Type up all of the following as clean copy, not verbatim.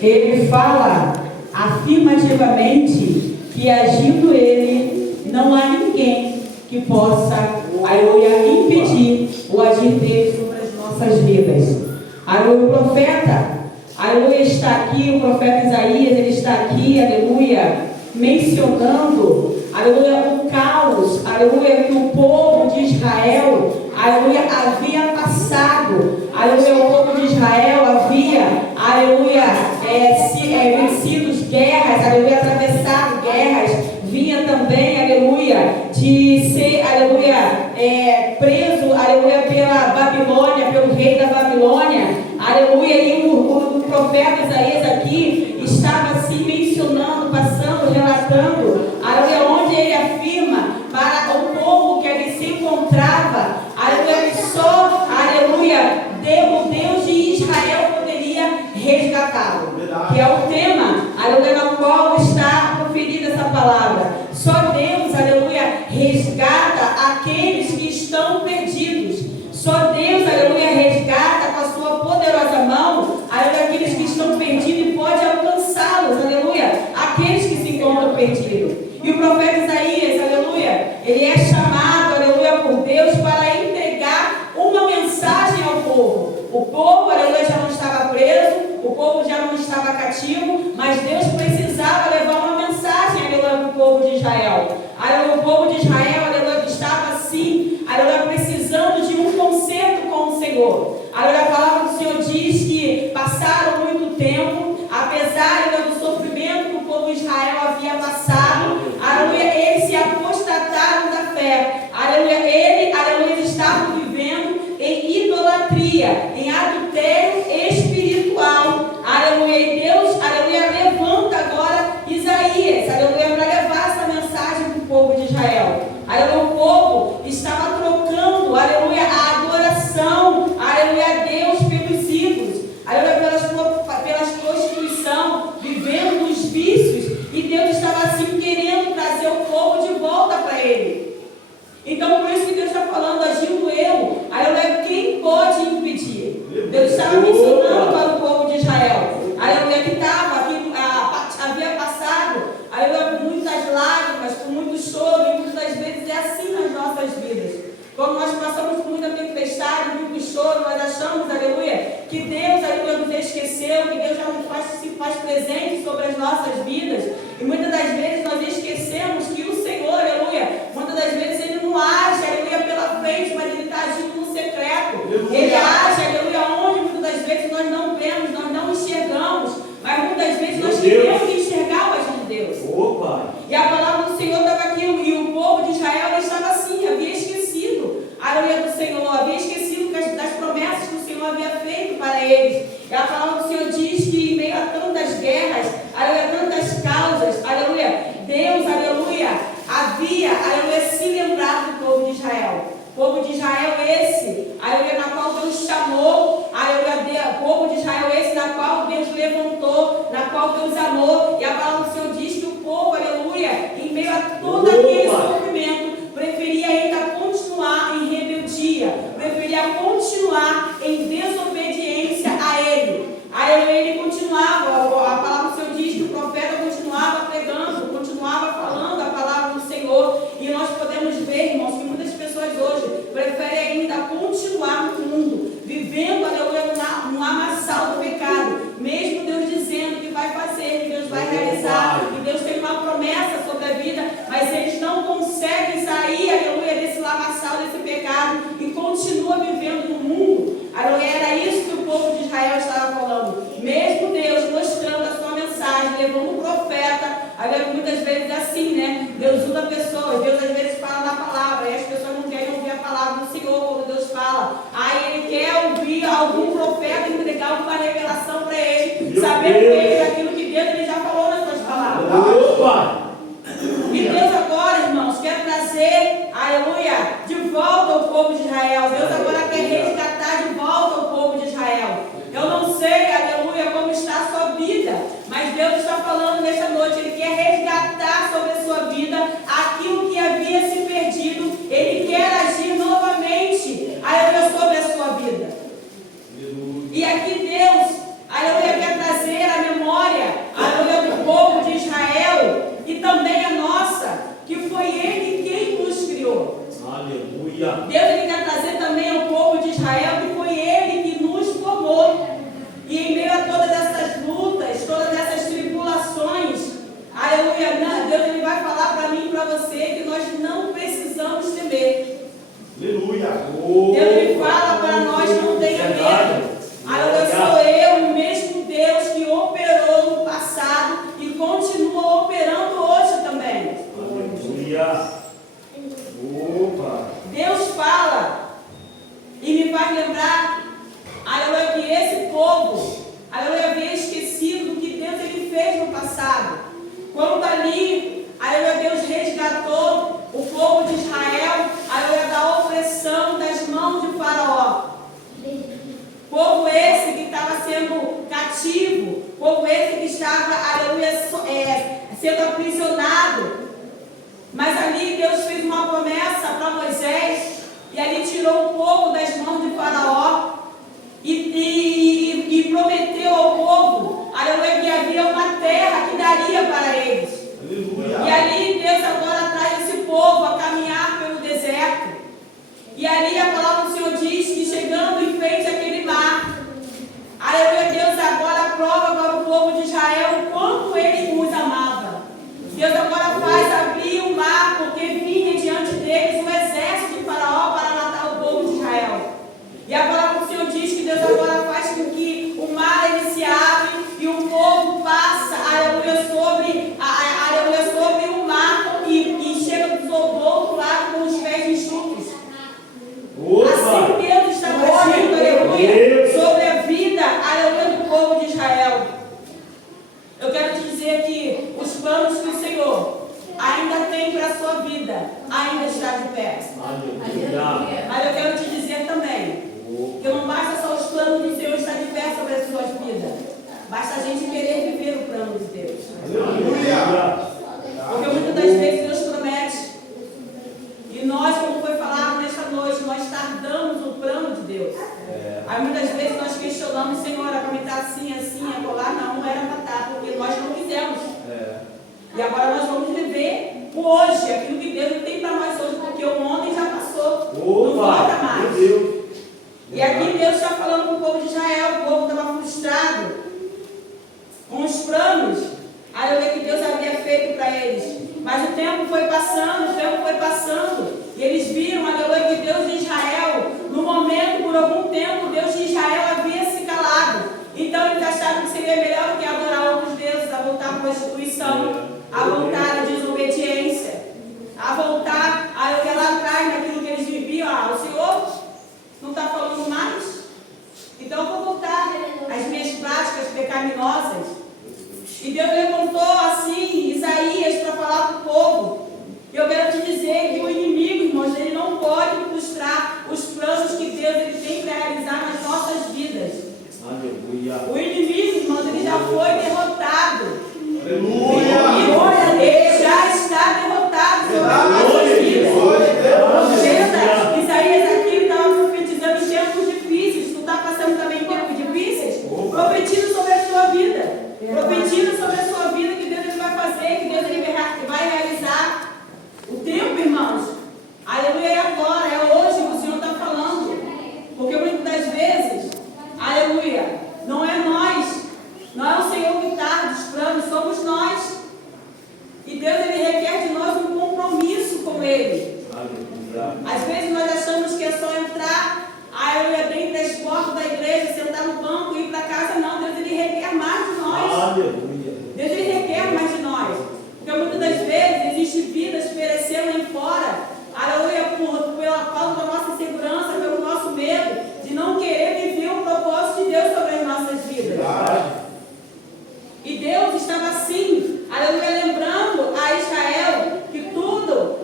Ele fala afirmativamente que agindo ele, não há ninguém que possa, aleluia, impedir o agir dele sobre as nossas vidas. Aleluia, o profeta, aleluia, está aqui, o profeta Isaías, ele está aqui, aleluia, mencionando, aleluia, o caos, aleluia, que o povo de Israel, aleluia, havia passado, aleluia, o povo de Israel havia, aleluia, vencido guerras, aleluia, atravessado guerras, vinha também, aleluia, de ser, aleluia, preso, aleluia, pela Babilônia, pelo rei da Babilônia, aleluia, e o profeta Isaías aqui estava se mencionando, passando, relatando, aleluia, onde ele afirma para o povo que ele se encontrava, aleluia, que só, aleluia, o Deus de Israel poderia resgatá-lo, que é o tema, aleluia, no qual está proferida essa palavra. Só Deus, aleluia, resgata aqueles que estão perdidos. Só Deus, aleluia, resgata com a sua poderosa mão, aleluia, aqueles que estão perdidos e pode alcançá-los, aleluia, aqueles que se encontram perdidos. E o profeta Isaías, aleluia, ele é chamado, aleluia, por Deus para entregar uma mensagem ao povo. O povo, aleluia, já não estava preso, o povo já não estava cativo, mas Deus precisava levar uma mensagem, aleluia, para o povo de Israel. Aleluia, o povo de Israel, aleluia, estava assim, aleluia, precisando de um conserto com o Senhor. Aleluia, a palavra do Senhor diz que passaram muito tempo, apesar, aleluia, do sofrimento que o povo de Israel havia passado, aleluia, eles se apostataram da fé. Aleluia, eles estavam vivendo em idolatria, em adultério espiritual. Aleluia, e Deus, aleluia, levanta agora Isaías, aleluia, para levar essa mensagem para o povo de Israel. Aleluia, o povo estava trocando, aleluia, a adoração, aleluia, a Deus pelos ídolos, aleluia, pelas prostituição, vivendo os vícios, e Deus estava assim querendo trazer o povo de volta para Ele. Então, por isso que Deus está falando, agindo eu, aleluia, quem pode impedir? Deus estava mencionando para o povo de Israel, aleluia, que havia passado, aleluia, muitas lágrimas, com muito choro, e muitas das vezes é assim nas nossas vidas. Quando nós passamos por muita tempestade, muito choro, nós achamos, aleluia, que Deus, aleluia, nos esqueceu, que Deus já não se faz presente sobre as nossas vidas. E muitas das vezes nós esquecemos que o Senhor, aleluia, muitas das vezes Ele não age, aleluia, pela frente, mas Ele está agindo no secreto. Ele age, aleluia, onde muitas das vezes nós não vemos, nós não enxergamos, mas muitas das vezes nós queremos enxergar o agir de Deus. Opa. E a palavra do Senhor estava aqui, e o povo de Israel estava assim, havia esquecido, aleluia, do Senhor, havia esquecido das promessas que o Senhor havia feito para eles. E a palavra do Senhor diz que em meio a tantas guerras, aleluia, tantas causas, aleluia, Deus, aleluia, havia, aleluia, se lembrado do povo de Israel. O povo de Israel esse, aleluia, na qual Deus chamou, aleluia, o povo de Israel esse, na qual Deus levantou, na qual Deus amou. E a palavra do Senhor diz que o povo, aleluia, em meio a todo aquele sofrimento, preferia ainda continuar em rebeldia, preferia continuar em desobediência a Ele. Aleluia, ele continuava, a palavra do Senhor diz que o profeta continuava pregando, continuava falando a palavra do Senhor. E nós podemos ver, irmãos, que muitas pessoas hoje preferem ainda continuar no mundo, vivendo, aleluia, no amassal do pecado, mesmo Deus dizendo que vai fazer, que Deus vai realizar, que Deus tem uma promessa sobre a vida, mas eles não conseguem sair, aleluia, desse lamaçal, desse pecado, e continuam vivendo no mundo. Aleluia, era isso que o povo de Israel estava falando. Mesmo Deus mostrando a sua mensagem, levando o profeta, aleluia, muitas vezes é assim, né? Deus usa pessoas, Deus às vezes fala na palavra, e as pessoas não querem ouvir a palavra do Senhor quando Deus fala. Aí Ele quer ouvir algum profeta entregar uma revelação para ele, sabendo ele daquilo que Deus ele já falou nas suas palavras. Opa! E Deus agora, irmãos, quer trazer, aleluia, de volta o povo de Israel. Deus agora quer resgatar de volta o povo de Israel. Eu não sei, aleluia, como está a sua vida, mas Deus está falando nesta noite, Ele quer resgatar sobre a sua vida aquilo que havia se perdido. Ele quer agir novamente, aleluia, sobre a sua vida. E aqui Deus, aleluia, quer trazer que também é nossa, que foi Ele quem nos criou. Aleluia. Deus ele quer trazer também ao povo de Israel que foi Ele que nos formou. E em meio a todas essas lutas, todas essas tribulações, aleluia, Deus ele vai falar para mim e para você que nós não precisamos temer. Aleluia. Deus ele fala para nós não tenha medo. Aleluia, sou eu, o mesmo Deus que operou no passado e continua operando hoje também. Aleluia. Opa. Deus fala e me faz lembrar, aleluia, que esse povo, aleluia, havia esquecido do que Deus ele fez no passado. Quando ali, aleluia, Deus resgatou o povo de Israel, aleluia, da opressão das mãos de Faraó. Povo esse que estava sendo cativo, povo esse que estava, aleluia, sendo aprisionado. Mas ali Deus fez uma promessa para Moisés, e ali tirou o povo das mãos de Faraó, e prometeu ao povo, aleluia, que havia uma terra que daria para eles. Aleluia. E ali Deus agora traz esse povo a caminhar pelo deserto. E ali a palavra do Senhor diz que chegando em frente àquele mar, aleluia, Deus agora prova para o povo de Israel o quanto Ele os amava. Deus agora faz abrir o mar, porque vinha diante deles o exército de Faraó para matar o povo de Israel. E a palavra do Senhor diz que Deus agora faz com que o mar ele se abre e o povo passa, aleluia, sobre o mar e chega do outro lado com os pés enxutos. Assim Deus estava agindo, aleluia, sobre a vida, aleluia, do povo de Israel. Eu quero te dizer que os planos que o Senhor ainda tem para a sua vida, ainda está de pé. Aleluia. Mas eu quero te dizer também que não basta só os planos do Senhor estar de pé sobre as suas vidas. Basta a gente querer viver o plano de Deus. Aleluia. Porque muitas das vezes Deus promete. E nós, como foi falado nesta noite, nós tardamos o plano de Deus. Aí muitas vezes nós questionamos, Senhor, era para me estar assim, acolá. Não era para estar, porque nós não fizemos. E agora nós vamos viver o hoje, aquilo que Deus tem para nós hoje, porque o ontem já passou. Não volta mais. E aqui Deus está falando com o povo de Israel, o povo estava frustrado com os planos, aleluia, que Deus havia feito para eles. Mas o tempo foi passando, e eles viram, aleluia, que Deus de Israel, no momento, por algum tempo, Deus de Israel havia se calado. Então eles acharam que seria melhor do que adorar outros deuses, a voltar à prostituição, a voltar à desobediência, a voltar, aleluia, lá atrás, naquilo que eles viviam. O Senhor não está falando mais? Então eu vou voltar às minhas práticas pecaminosas. E Deus levantou assim Isaías para falar para o povo. E eu quero te dizer que o inimigo, irmãos, ele não pode frustrar os planos que Deus ele tem para realizar nas nossas vidas. Aleluia. O inimigo, irmãos, ele já foi derrotado. Aleluia. Ele já está derrotado sobre as nossas vidas. Entenda, Isaías aqui estava profetizando em tempos difíceis. Tu está passando também tempos difíceis? Profetiza sobre a sua vida. Profetiza sobre a sua vida que Deus ele vai fazer, que Deus ele vai realizar. O tempo, irmãos, aleluia, é agora, é hoje que o Senhor está falando. Porque muitas das vezes, aleluia, não é nós, não é o Senhor que tarda os planos, somos nós. E Deus ele requer de nós um compromisso com Ele. Às vezes nós achamos que é só entrar, aleluia, dentro das portas da igreja, sentar no banco e ir para casa. Não, Deus ele requer mais de nós. Aleluia. Deus ele requer mais de nós. Porque muitas das vezes existem vidas perecendo aí fora, aleluia, pela falta da nossa segurança, pelo nosso medo de não querer viver o propósito de Deus sobre as nossas vidas. E Deus estava assim, aleluia, lembrando a Israel que todo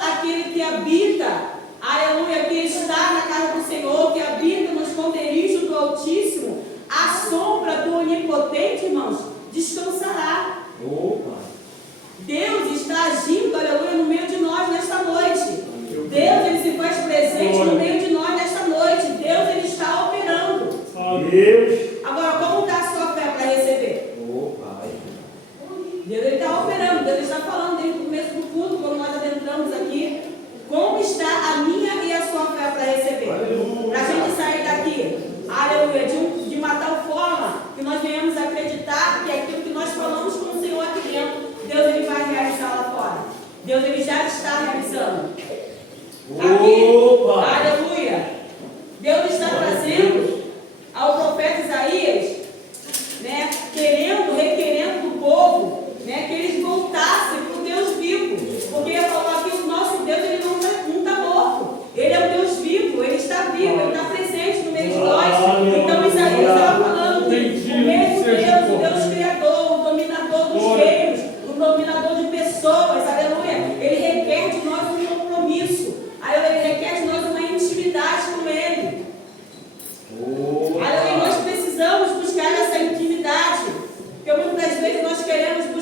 aquele que habita, aleluia, que está na casa do Senhor, que habita nos esconderijos do Altíssimo, a sombra do Onipotente, irmãos, descansará. Opa. Deus está agindo, aleluia, no meio de nós nesta noite. Deus ele se faz presente no meio de nós nesta noite. Deus ele está operando. Deus. Agora, como está a sua fé para receber? Deus ele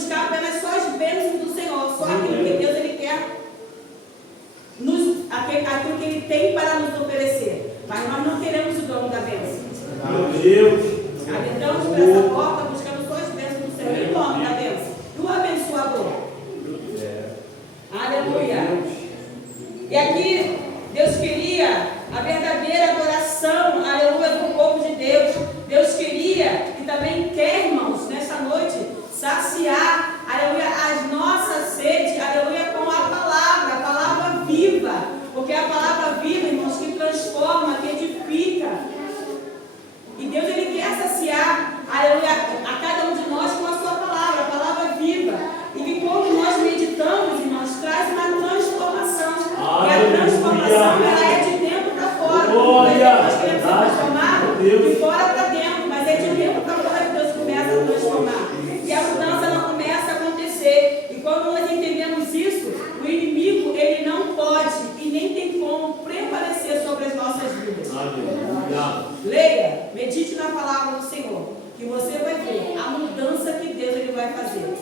buscar apenas só as bênçãos do Senhor, só aquilo que Deus ele quer, aquilo que Ele tem para nos oferecer. Mas nós não queremos o dono da bênção. Meu Deus. Entramos por essa porta buscando só as bênçãos do Senhor. E o dono da bênção? E o abençoador? Aleluia. E aqui Deus queria a verdadeira adoração, aleluia, do povo de Deus. Deus queria e também quer, irmãos, nesta noite, saciar, aleluia, as nossas sedes, aleluia, com a palavra viva. Porque a palavra viva, irmãos, que transforma, que edifica. E Deus, Ele quer saciar, aleluia, a cada um de nós com a sua palavra, a palavra viva. E que quando nós meditamos, irmãos, traz uma transformação. E a transformação, ela é de dentro para fora. Nós queremos se transformar de fora para dentro, mas é de dentro para fora que Deus começa a transformar. E a mudança, ela começa a acontecer. E quando nós entendemos isso, o inimigo, ele não pode e nem tem como prevalecer sobre as nossas vidas. Leia, medite na palavra do Senhor, que você vai ver a mudança que Deus ele vai fazer.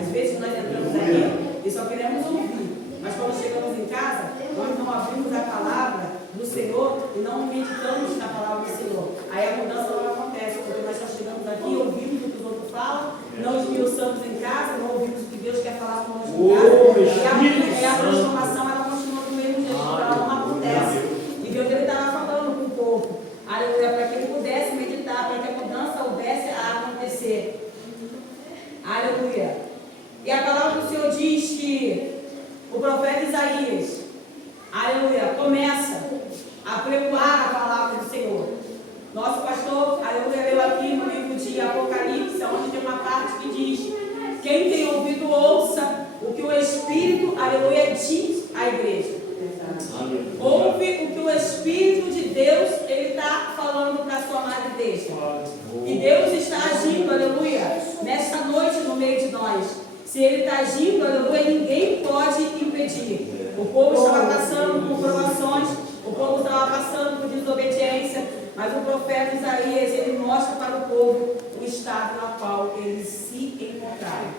Às vezes nós entramos aqui e só queremos ouvir, mas quando chegamos em casa, nós não abrimos a palavra do Senhor e não meditamos na palavra do Senhor. Aí a mudança não acontece, porque nós só chegamos aqui, ouvimos o que os outros falam, não esmiuçamos em casa, não ouvimos o que Deus quer falar conosco em casa. E a transformação, ela continua do mesmo jeito, ela não acontece. E Deus ele estava falando com o povo, aleluia, para que ele pudesse meditar, para que a mudança houvesse a acontecer. Aleluia. E a palavra do Senhor diz que o profeta Isaías, aleluia, começa a pregoar a palavra do Senhor. Nosso pastor, aleluia, leu aqui no livro de Apocalipse, onde tem uma parte que diz: quem tem ouvido, ouça o que o Espírito, aleluia, diz à igreja. Ouve o que o Espírito de Deus ele está falando para a sua amada igreja. E Deus está agindo, aleluia, nesta noite no meio de nós. Se Ele está agindo, aleluia, ninguém pode impedir. O povo estava passando por provações, o povo estava passando por desobediência, mas o profeta Isaías, ele mostra para o povo o estado no qual eles se encontraram.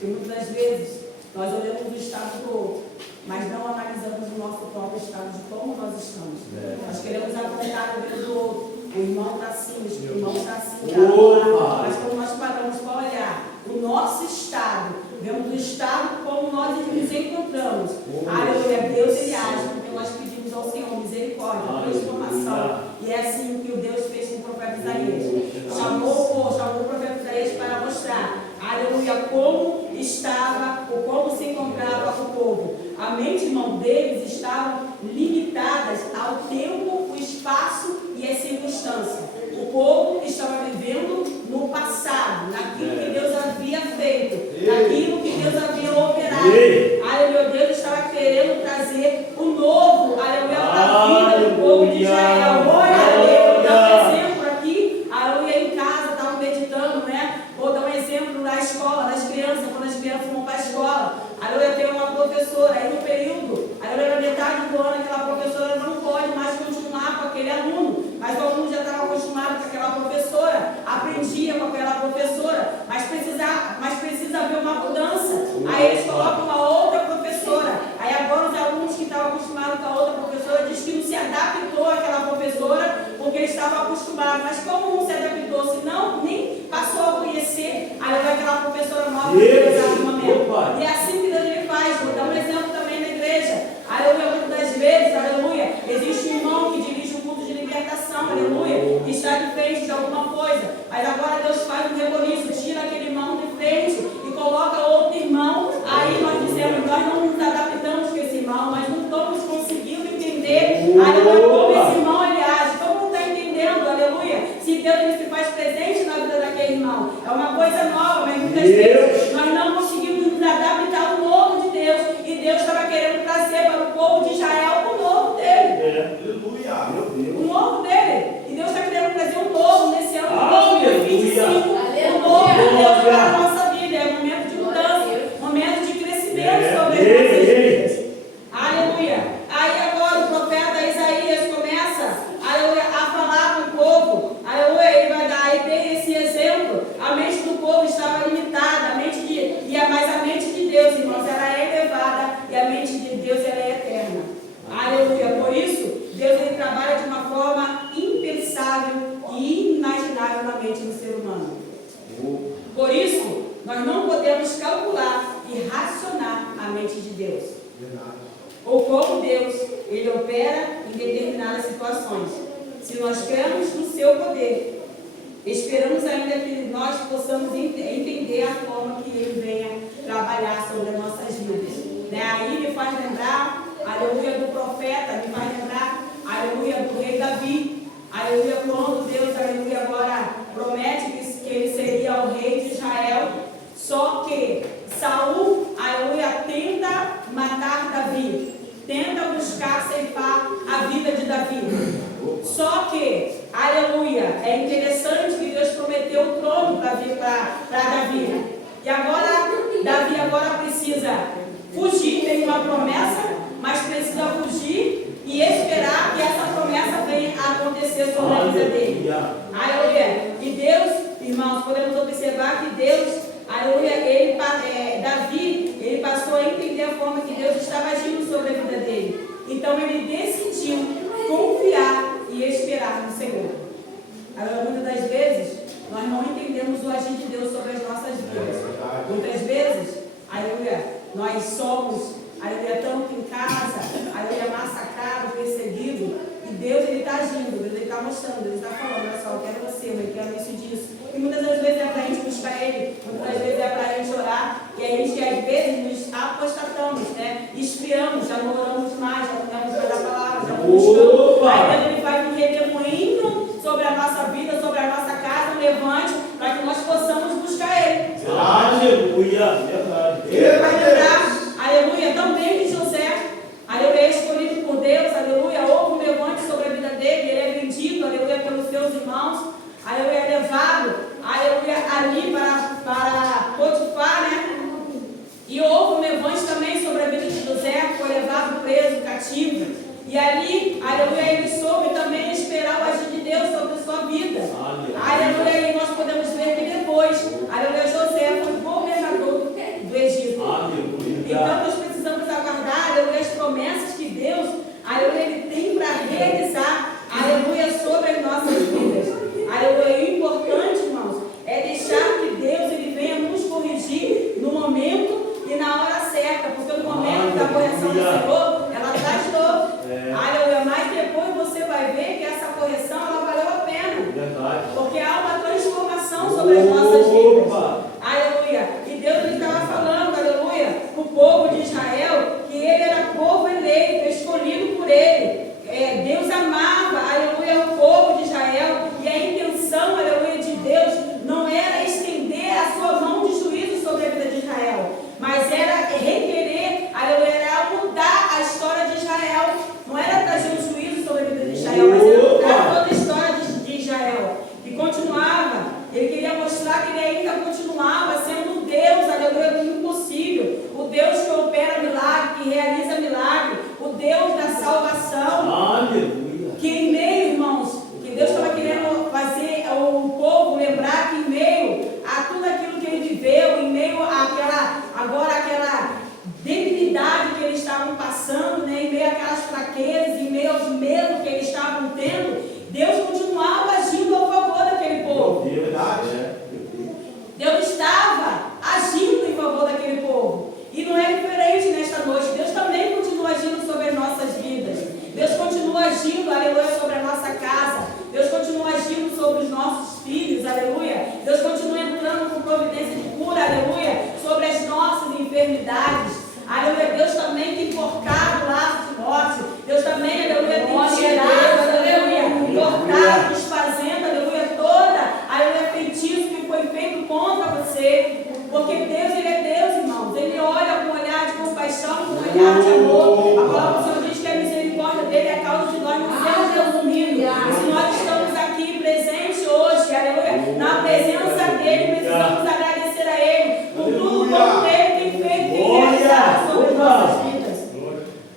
E muitas das vezes nós olhamos o estado do outro, mas não analisamos o nosso próprio estado de como nós estamos. Nós queremos apontar o dedo do outro. O irmão está assim, o irmão está assim. Mas quando nós paramos para olhar o nosso estado, vemos o estado como nós nos encontramos. Aleluia, Deus ele age, porque nós pedimos ao Senhor misericórdia, transformação. E é assim que o Deus fez com o profeta Isaías. Chamou o profeta Isaías para mostrar, aleluia, como estava, ou como se encontrava o povo. A mente, irmão, deles estavam limitadas ao tempo, o espaço e a circunstância. O povo estava vivendo no passado, naquilo que Deus havia feito, naquilo que Deus havia operado. Aleluia, Deus estava querendo trazer o novo, aleluia, para a vida do povo de Israel. Aleluia, vou dar um exemplo aqui, aleluia, em casa, estavam meditando, né? Vou dar um exemplo na escola, das crianças, quando as crianças vão para a escola. Aleluia, tem uma professora, aí no período, aleluia, na metade do ano, aquela professora não pode mais continuar com aquele aluno, mas o aluno já estava acostumado com aquela professora, aprendia com aquela professora, mas precisa haver uma mudança. Aí eles colocam uma outra professora. Aí agora os alunos que estavam acostumados com a outra professora diz que não se adaptou àquela professora porque eles estavam acostumados. Mas como não se adaptou, se não, nem passou a conhecer, aí aquela professora nova que precisava no momento. E é assim que Deus ele faz. Vou dar um exemplo também na igreja. Aleluia, muitas das vezes, aleluia, existe um irmão que dirige o culto de libertação, aleluia, que está de frente de alguma coisa, mas agora Deus faz um reboliço, tira aquele irmão de frente e coloca outro irmão. Aí nós dizemos, nós não nos adaptamos com esse irmão, mas não estamos conseguindo entender, aleluia, como esse irmão ele age, como não está entendendo, aleluia, se Deus ele se faz presente na vida daquele irmão. É uma coisa nova, mas muitas vezes nós não conseguimos nos adaptar ao novo de Deus, e Deus estava querendo trazer para o povo de Israel o novo dele. Aleluia, meu Deus. O novo dele. E Deus está querendo trazer um novo nesse ano de 2025. O novo de Deus para a nossa vida. É um momento de mudança, momento de crescimento sobre as nossas vidas. Aleluia. Aí agora o profeta Isaías começa, aleluia, a falar com o povo. Aleluia, ele vai dar, aí tem esse exemplo. A mente do povo estava limitada, a mente de mente do ser humano. Por isso, nós não podemos calcular e racionar a mente de Deus. Ou como Deus, Ele opera em determinadas situações. Se nós cremos no seu poder, esperamos ainda que nós possamos entender a forma que Ele venha trabalhar sobre as nossas vidas. Aí me faz lembrar, aleluia, do profeta, me faz lembrar, aleluia, do rei Davi. Aleluia, quando Deus, aleluia, agora promete que ele seria o rei de Israel. Só que Saul, aleluia, tenta matar Davi. Tenta buscar ceifar a vida de Davi. Só que, aleluia, é interessante que Deus prometeu o trono para Davi. E agora, Davi agora precisa fugir, tem uma promessa, mas precisa fugir e esperar que essa promessa venha a acontecer sobre a vida dele. Aleluia. E Deus, irmãos, podemos observar que Deus, aleluia, Davi, ele passou a entender a forma que Deus estava agindo sobre a vida dele. Então ele decidiu confiar e esperar no Senhor. Agora, muitas das vezes, nós não entendemos o agir de Deus sobre as nossas vidas. Muitas vezes, aleluia, nós somos, aleluia, tanto em casa, aleluia, massacrado, perseguido, e Deus, Ele está agindo, Deus, Ele está mostrando, Ele está falando, olha só, eu quero você, eu quero isso disso. E muitas das vezes é para a gente buscar Ele, muitas das vezes é para a gente orar, e a gente, às vezes, nos apostatamos, né? Esfriamos, já não oramos mais, já não temos mais a palavra, já não buscamos. Aí Deus, Ele vai um redemoinho sobre a nossa vida, sobre a nossa casa, um levante, para que nós possamos buscar Ele. Aleluia, verdade. Ele vai lembrar, aleluia, também de José, aleluia, é escolhido por Deus, aleluia, houve um levante sobre a vida dele, ele é vendido, aleluia, pelos seus irmãos, aleluia, é levado, aleluia, ali para Potifar, né? E houve um levante também sobre a vida de José, foi levado preso, cativo, e ali, aleluia, ele soube também esperar o agir de Deus sobre a sua vida. Aleluia, e nós podemos ver que depois, aleluia, José foi governador do Egito. Então nós precisamos aguardar, aleluia, as promessas que Deus, aleluia, Ele tem para realizar, aleluia, sobre as nossas vidas. Aleluia, e o importante, irmãos, é deixar que Deus, Ele venha nos corrigir no momento e na hora certa, porque no momento da correção do Senhor, ela traz dor. Aleluia, mas depois você vai ver que essa correção, ela valeu a pena. Verdade. Porque há uma transformação sobre as nossas vidas. Aleluia. E Deus estava falando, aleluia, para o povo de Israel, que ele era povo eleito, escolhido por ele. Deus amava, aleluia, o povo de Israel. E a intenção, aleluia, de Deus não era estender a sua mão de juízo sobre a vida de Israel, mas era requerer, aleluia, era mudar a história de Israel. Não era trazer um juízo sobre a vida de Israel, mas era mudar toda a história de Israel. E continuava, ele queria mostrar que ele ainda continuava sendo um Deus, aleluia, do impossível. O Deus que opera milagre, que realiza milagre. O Deus da salvação. Aleluia. Que em meio, irmãos, que Deus estava querendo fazer o povo lembrar que em meio a tudo aquilo que ele viveu, em meio àquela debilidade que eles estavam passando, né, em meio àquelas fraquezas, em meio aos medos que eles estavam tendo, Deus continuava agindo a favor daquele povo. Deus estava agindo em favor daquele povo. E não é diferente nesta noite. Deus também continua agindo sobre as nossas vidas. Deus continua agindo, aleluia, sobre a nossa casa. Deus continua agindo sobre os nossos filhos, aleluia. Deus continua entrando com providência de cura, aleluia, sobre as nossas enfermidades. Aleluia, Deus também tem cortado laços de morte. Deus também, aleluia, tem tirado, aleluia, cortado, desfazendo, aleluia, aleluia, feitiço que foi feito contra você. Porque Deus, Ele é Deus, irmãos. Ele olha com um olhar de compaixão, com um olhar de amor. A palavra do Senhor diz que a misericórdia dele é a causa de nós não sermos resumidos. E se nós estamos aqui presentes hoje, aleluia, na presença dele, precisamos agradecer a ele por tudo que ele tem feito e tem realizado sobre as nossas vidas.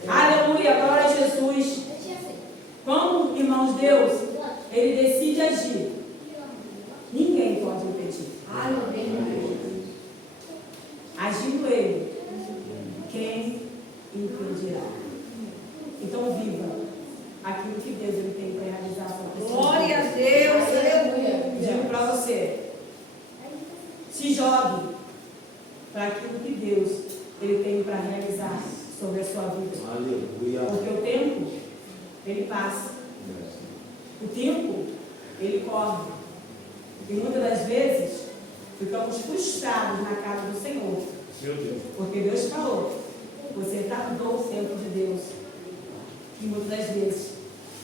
Aleluia, glória a Jesus. Quando, irmãos, Deus, Ele decide agir, ninguém pode impedir. Agindo Ele, quem impedirá? Então viva aquilo que Deus Ele tem para realizar. Glória a Deus, aleluia. Digo para você se jogue para aquilo que Deus ele tem para realizar sobre a sua vida. Aleluia. Porque o tempo, ele passa. O tempo, ele corre. E muitas das vezes, ficamos frustrados na casa do Senhor. Meu Deus. Porque Deus falou, você tardou o tempo de Deus. E muitas das vezes,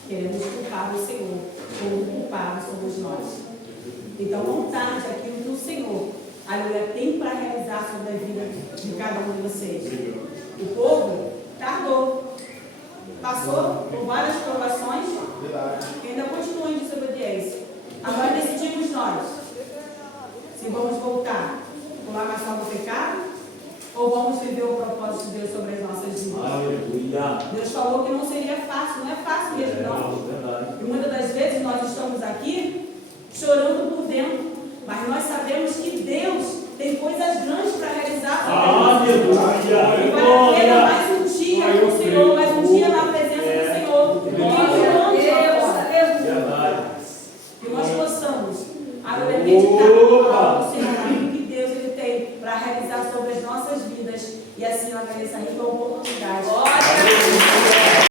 queremos culpar o Senhor, como culpados somos nós. Então, não tarde aquilo que o Senhor, aleluia, tem para realizar sobre a vida de cada um de vocês. O povo tardou, passou por várias provações e ainda continua em desobediência. Agora decidimos nós se vamos voltar por lavação do pecado ou vamos viver o propósito de Deus sobre as nossas vidas. Aleluia. Deus falou que não seria fácil, não é fácil mesmo não. Verdade. E muitas das vezes nós estamos aqui chorando por dentro, mas nós sabemos que Deus tem coisas grandes para realizar sobre nós. E vale a pena mais um dia com o Senhor, mais um dia na presença do Senhor. Que nós possamos meditar na palavra do Senhor, naquilo que Deus ele tem para realizar sobre as nossas vidas. E assim eu agradeço a rica oportunidade.